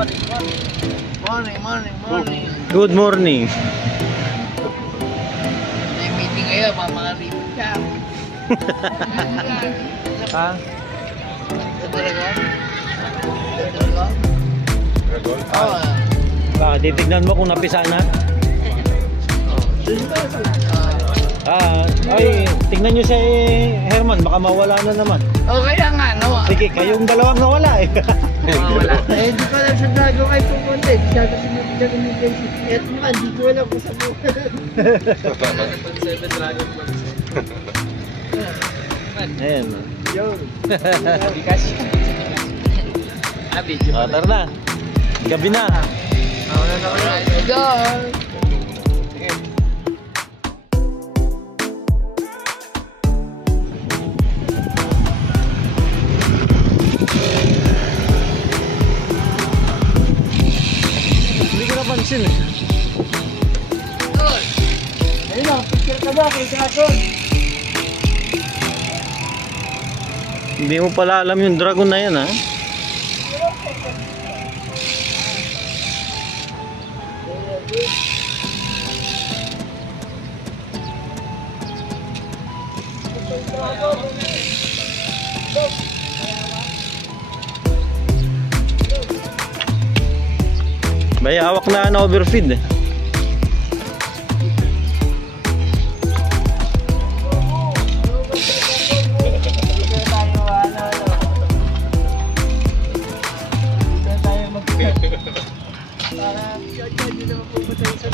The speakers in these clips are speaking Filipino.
Morning. Good morning. May meeting kayo, mga ribot ka. Ha? Dragon? Oo. Titignan mo kung napisa na. Ay, tignan nyo si Herman, baka mawala na naman. Okay lang nga, no? Sige, kayong dalawang nawala eh. Wala. Eh, di pa lang sa Dragon ay pumunta. Siya kasi nabigyan ng Daisy. Eto naman, di ko alam kung sa buhay. 7 Dragon Balls. Ayan. Yun. Bikas. Video. Tara na. Gabi na. Alright, go! Hindi ko napansin eh. Ayun o, picture ka ba kay Dragon? Hindi mo pala alam yung dragon na yan ha. Bay, hawak na overfeed eh. Para hindi naman pumunta sa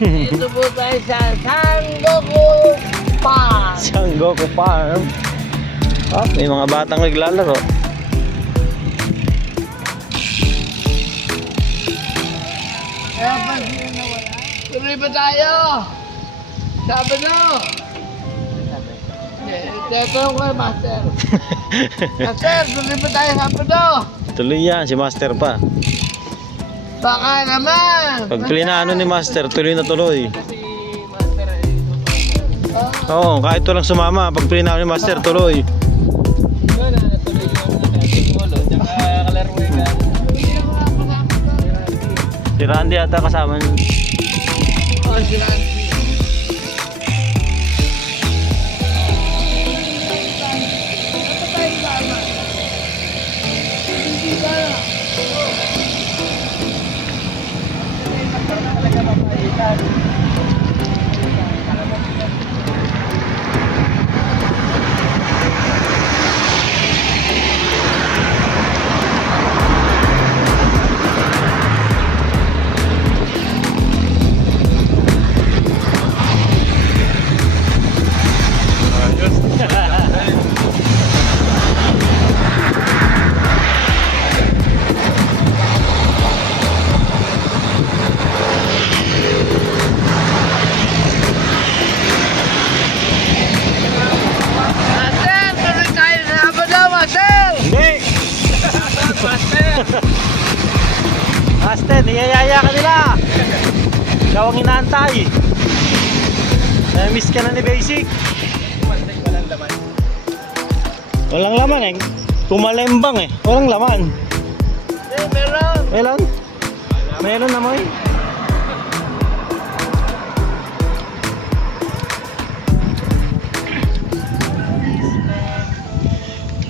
Ito po tayo sa Sangoku Park. Sangoku Farm. May mga batang naglalaro. Kaya ba sila nawala? Tuloy ba tayo? Sabado! Tanong ko Master. Master, tuloy ba tayo Sabado? Tuloy yan, si Master pa. Baka naman! Pag plinano ni Master, tuloy na tuloy. Kasi Master ay Oo, kahit walang sumama, pag plinano ni Master, tuloy. wala na tuloy yung polo. Tsaka kalarway ka. Si Randy ata kasama niya. Oh, si Randy. Master, niyayaya ka nila. Ikaw ang inaantay. Na-miss ka na ni Basic. Walang laman. Walang laman eh. Kumalembang eh. Walang laman. Meron! Meron? Meron naman eh.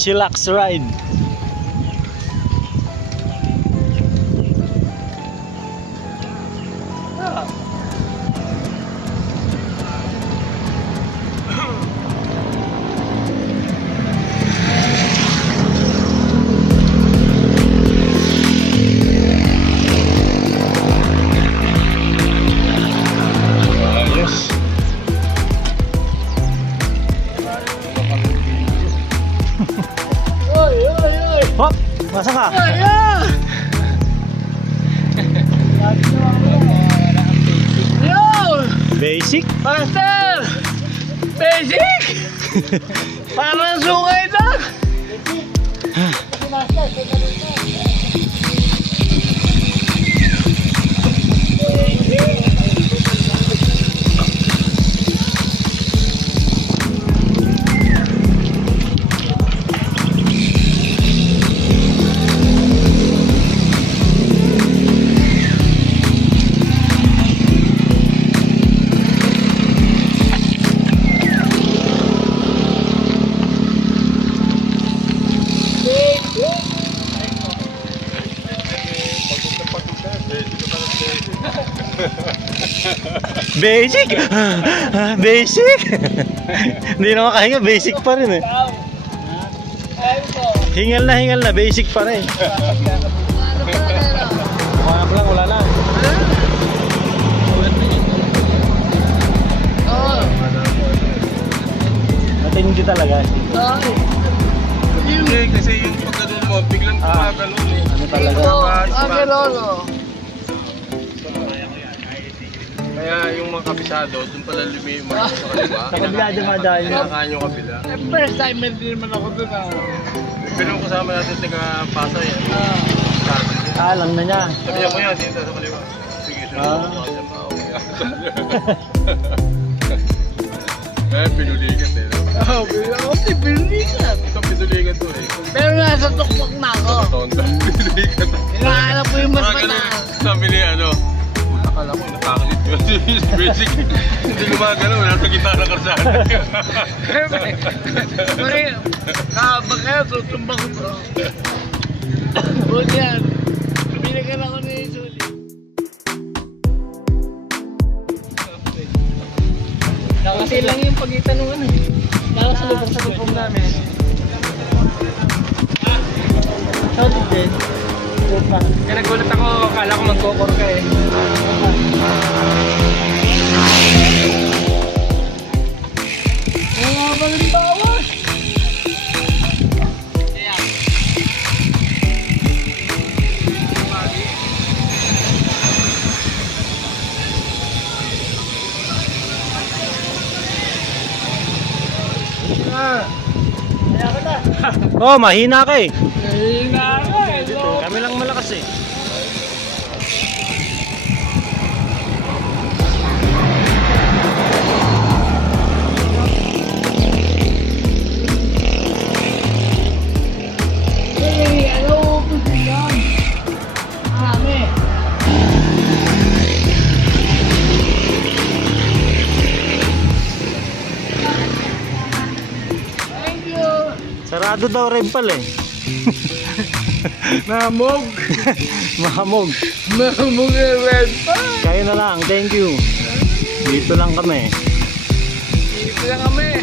Chillax ride. Hop! Masa ka? Yo! Basic? Master! Basic! Parang sungay na! Basic! Basic! Hindi na makahinga, basic pa rin eh. Hingal na, basic pa rin. Kumanap lang, wala na. Matindi talaga. Hindi, kasi yung pagkanoon mo, biglang kumaganoon eh. Ano talaga? Kaya yung mga kabisado, doon pala lumimas sa kaliwa. Sa kabila, dumadaan niya. Kinakain yung kabila. First time hindi naman ako doon Pero yung kasama natin taga-Pasay yan. Alam na niya. Sabi niya, kuya, dito sa kaliwa. Sige, sunod ko sa kanya. Eh, pinuligat eh. Oo, pinuligat. Ito pinuligat to eh. Pero nasa tuktok na ako. Tonda, pinuligat. Hinahanap ko yung mas Mga ganun, sabi ni ano, akala ko nakakalit yun. Basic, hindi gumagano, nasa gitara ng karsada. Kapag kaya tutumbang ko to. Buti yan. Binigyan ako ni Suli. Kasi lang yung pagitan ng ano eh. Parang sa lubong namin. Shouted din. Kaya nagulat ako, akala ko magkokor ka eh. Mga balimbawa. Oh, mahina ka eh. Mahina ka eh. Kami lang malakas eh. Ano po sila? Marami. Thank you. Sarado daw rin pala eh. Namog. Mahamog. Namog yung red pa. Kayo na lang, thank you. Dito lang kami. Dito lang kami.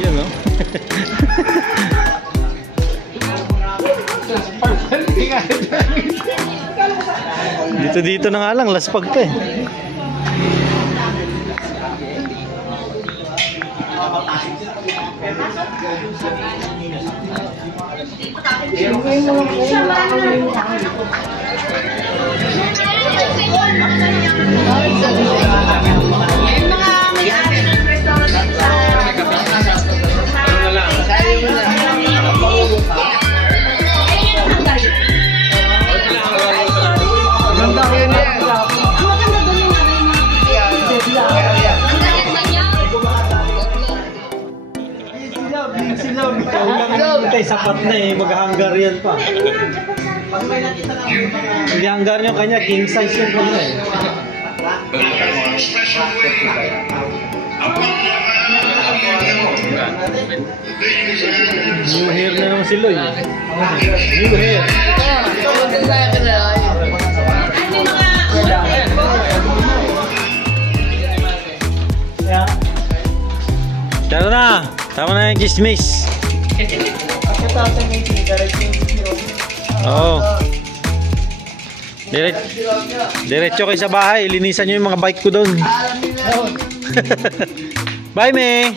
Yun no? Dito na nga lang, laspag pa eh. Sapat na eh, mag-hanggar yan pa. Hindi hanggar nyo kanya, king size yung kanya eh. New hair na naman si Loy. New hair. Tara na, tama na yung chismis. Oo. Diretso kayo sa bahay, linisan nyo yung mga bike ko doon. Bye, May.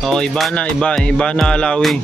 Oo, iba na alawi.